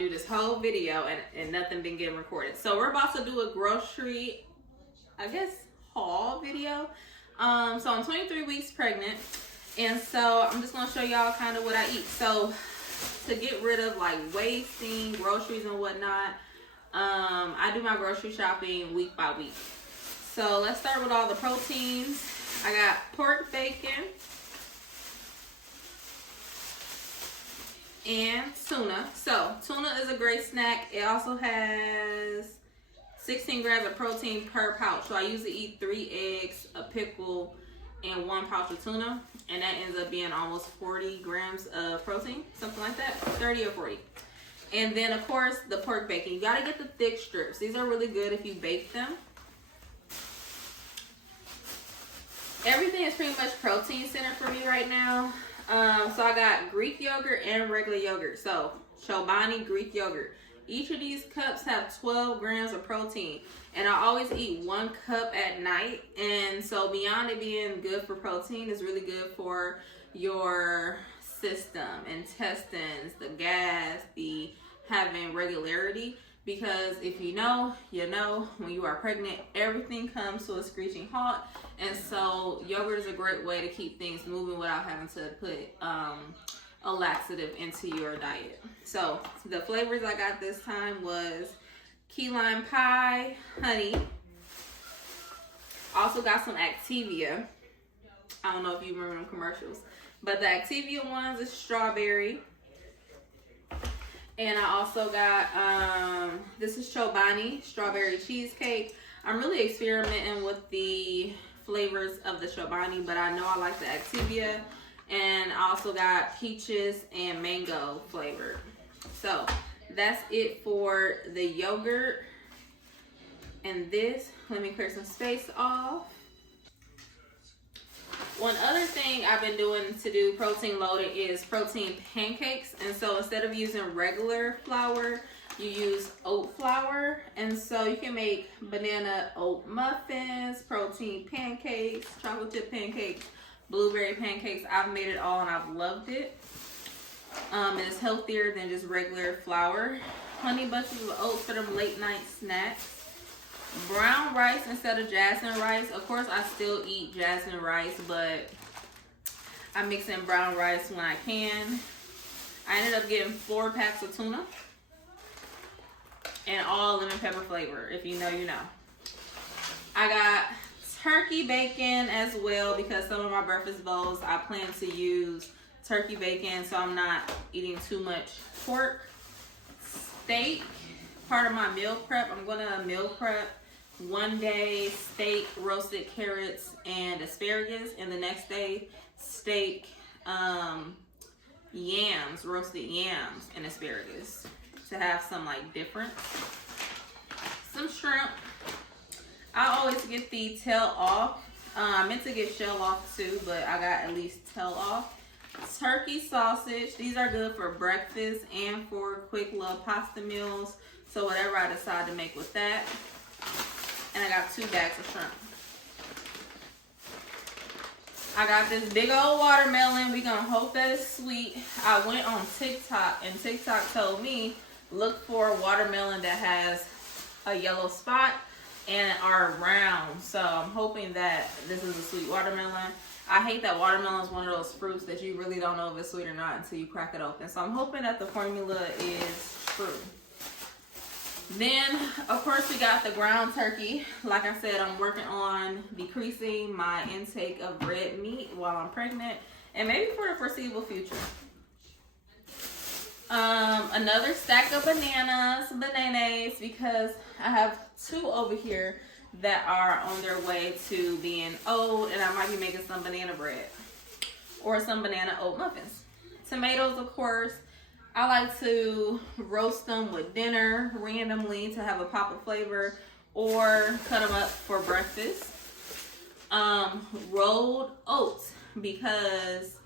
do this whole video and nothing been getting recorded. So we're about to do a grocery, I guess, haul video. So I'm 23 weeks pregnant, and so I'm just gonna show y'all kind of what I eat. So to get rid of like wasting groceries and whatnot, I do my grocery shopping week by week. So let's start with all the proteins. I got pork bacon and tuna. So tuna is a great snack. It also has 16 grams of protein per pouch. So I usually eat 3 eggs, a pickle, and 1 pouch of tuna, and that ends up being almost 40 grams of protein, something like that, 30 or 40. And then of course the pork bacon. You gotta get the thick strips. These are really good if you bake them. Everything is pretty much protein centered for me right now. So I got Greek yogurt and regular yogurt. So Chobani Greek yogurt. Each of these cups have 12 grams of protein. And I always eat 1 cup at night. And so beyond it being good for protein, it's really good for your system, intestines, the gas, the having regularity. Because if you know, you know, when you are pregnant, everything comes to a screeching halt. And so yogurt is a great way to keep things moving without having to put a laxative into your diet. So the flavors I got this time was key lime pie, honey. Also got some Activia. I don't know if you remember them commercials, but the Activia ones is strawberry. And I also got, this is Chobani strawberry cheesecake. I'm really experimenting with the flavors of the Chobani, but I know I like the Activia. And I also got peaches and mango flavored. So that's it for the yogurt. And this, let me clear some space off. One other thing I've been doing to do protein loaded is protein pancakes. And so instead of using regular flour, you use oat flour. And so you can make banana oat muffins, protein pancakes, chocolate chip pancakes, blueberry pancakes. I've made it all and I've loved it. And it's healthier than just regular flour. Honey bunches of oats for them late night snacks. Brown rice instead of jasmine rice. Of course, I still eat jasmine rice, but I mix in brown rice when I can. I ended up getting 4 packs of tuna. And all lemon pepper flavor. If you know, you know. I got turkey bacon as well because some of my breakfast bowls I plan to use turkey bacon, so I'm not eating too much pork. Steak, part of my meal prep. I'm gonna meal prep 1 day steak, roasted carrots, and asparagus, and the next day steak, yams, roasted yams, and asparagus to have some like different. Some shrimp. I always get the tail off. I meant to get shell off too, but I got at least tail off. Turkey sausage. These are good for breakfast and for quick little pasta meals. So whatever I decide to make with that. And I got 2 bags of shrimp. I got this big old watermelon. We gonna hope that it's sweet. I went on TikTok and TikTok told me look for a watermelon that has a yellow spot and are round. So I'm hoping that this is a sweet watermelon. I hate that watermelon is one of those fruits that you really don't know if it's sweet or not until you crack it open. So I'm hoping that the formula is true. Then, of course, we got the ground turkey. Like I said, I'm working on decreasing my intake of red meat while I'm pregnant and maybe for the foreseeable future. Another stack of bananas, because I have 2 over here that are on their way to being old, and I might be making some banana bread or some banana oat muffins. Tomatoes, of course. I like to roast them with dinner randomly to have a pop of flavor or cut them up for breakfast. Rolled oats because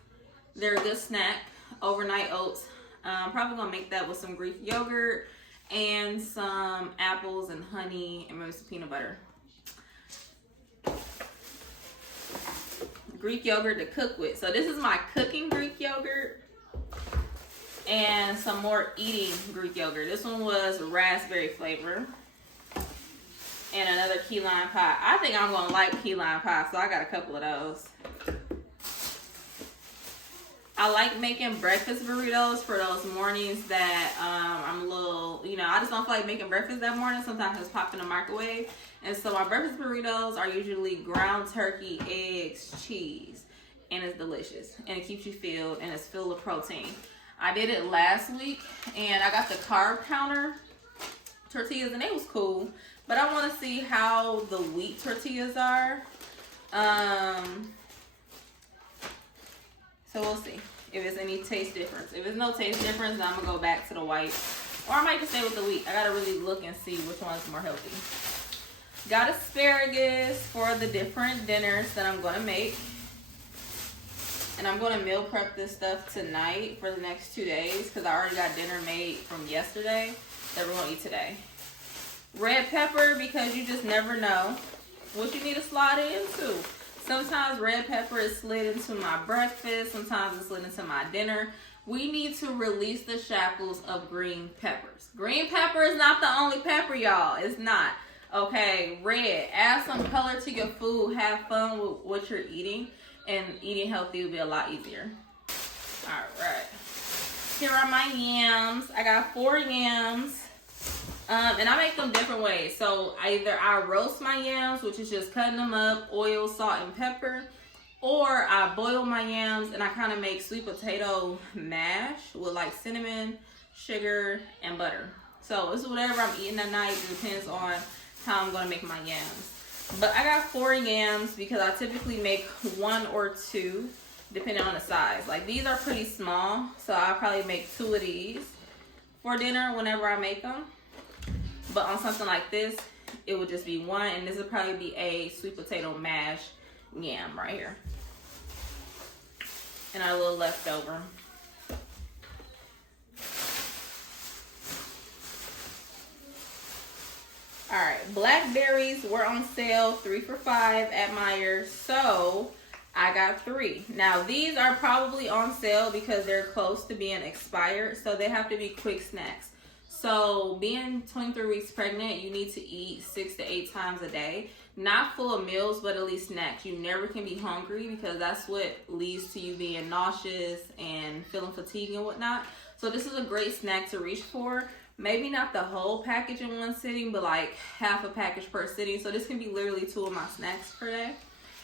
they're a good snack. Overnight oats. I'm probably going to make that with some Greek yogurt and some apples and honey and maybe some peanut butter. Greek yogurt to cook with. So this is my cooking Greek yogurt. and some more eating Greek yogurt. This one was raspberry flavor. And another key lime pie. I think I'm gonna like key lime pie, so I got a couple of those. I like making breakfast burritos for those mornings that I'm a little, I just don't feel like making breakfast that morning. Sometimes I just pop in the microwave. And so my breakfast burritos are usually ground turkey, eggs, cheese, and it's delicious. And it keeps you filled, and it's filled with protein. I did it last week, and I got the carb counter tortillas, and it was cool. But I want to see how the wheat tortillas are. So we'll see if there's any taste difference. If there's no taste difference, then I'm going to go back to the white. Or I might just stay with the wheat. I got to really look and see which one's more healthy. Got asparagus for the different dinners that I'm going to make. And I'm going to meal prep this stuff tonight for the next 2 days, because I already got dinner made from yesterday that we're going to eat today. Red pepper, because you just never know what you need to slide it into. Sometimes red pepper is slid into my breakfast. Sometimes it's slid into my dinner. We need to release the shackles of green peppers. Green pepper is not the only pepper, y'all. It's not. Okay, red. Add some color to your food. Have fun with what you're eating. And eating healthy will be a lot easier. All right. Here are my yams. I got 4 yams. And I make them different ways. So either I roast my yams, which is just cutting them up, oil, salt, and pepper. Or I boil my yams and I kind of make sweet potato mash with like cinnamon, sugar, and butter. So this is whatever I'm eating that night. It depends on how I'm going to make my yams. But I got 4 yams because I typically make 1 or 2 depending on the size. Like these are pretty small. So I'll probably make 2 of these for dinner whenever I make them. But on something like this, it would just be 1. And this would probably be a sweet potato mash yam right here. And our little leftover. Alright, blackberries were on sale 3 for $5 at Meijer. So I got 3. Now these are probably on sale because they're close to being expired. So they have to be quick snacks. So being 23 weeks pregnant, you need to eat 6 to 8 times a day. Not full of meals, but at least snacks. You never can be hungry because that's what leads to you being nauseous and feeling fatigued and whatnot. So this is a great snack to reach for. Maybe not the whole package in one sitting, but like half a package per sitting. So this can be literally 2 of my snacks per day.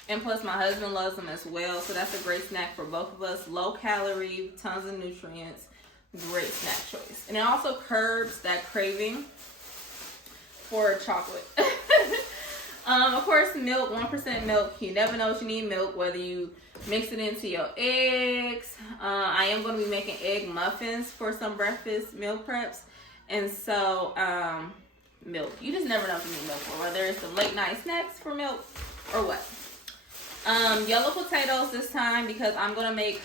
And plus my husband loves them as well. So that's a great snack for both of us. Low calorie, tons of nutrients. Great snack choice. And it also curbs that craving for chocolate. Of course, milk, 1% milk. You never know if you need milk, whether you mix it into your eggs. I am going to be making egg muffins for some breakfast meal preps. And so, milk. You just never know if you need milk for, whether it's some late night snacks for milk or what. Yellow potatoes this time because I'm going to make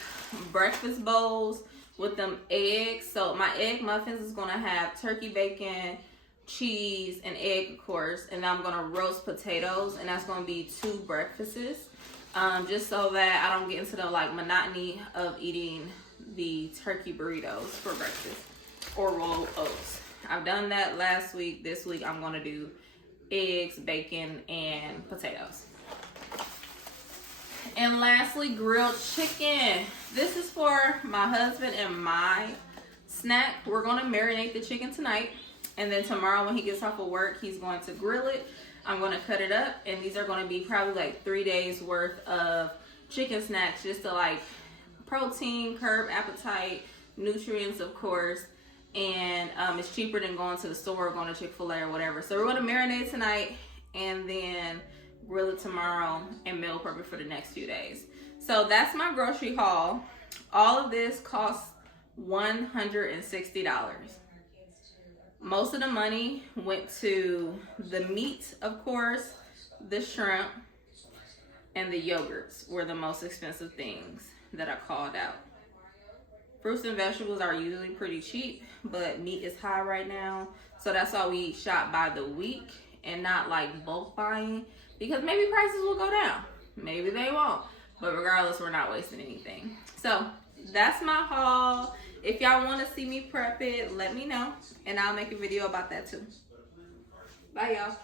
breakfast bowls with them eggs. So my egg muffins is going to have turkey bacon, cheese, and egg, of course. And I'm going to roast potatoes, and that's going to be 2 breakfasts. Just so that I don't get into the like monotony of eating the turkey burritos for breakfast or rolled oats. I've done that last week. This week I'm going to do eggs, bacon, and potatoes. And lastly, grilled chicken. This is for my husband and my snack. We're going to marinate the chicken tonight. And then tomorrow when he gets off of work, he's going to grill it. I'm going to cut it up. And these are going to be probably like 3 days worth of chicken snacks. Just to like protein, curb appetite, nutrients, of course. And it's cheaper than going to the store or going to Chick-fil-A or whatever. So we're going to marinate tonight. And then grill it tomorrow and meal prep it for the next few days. So that's my grocery haul. All of this costs $160. Most of the money went to the meat, of course, the shrimp, and the yogurts were the most expensive things that I called out. Fruits and vegetables are usually pretty cheap, but meat is high right now. So that's why we shop by the week and not like bulk buying. Because maybe prices will go down. Maybe they won't. But regardless, we're not wasting anything. So that's my haul. If y'all want to see me prep it, let me know, and I'll make a video about that too. Bye, y'all.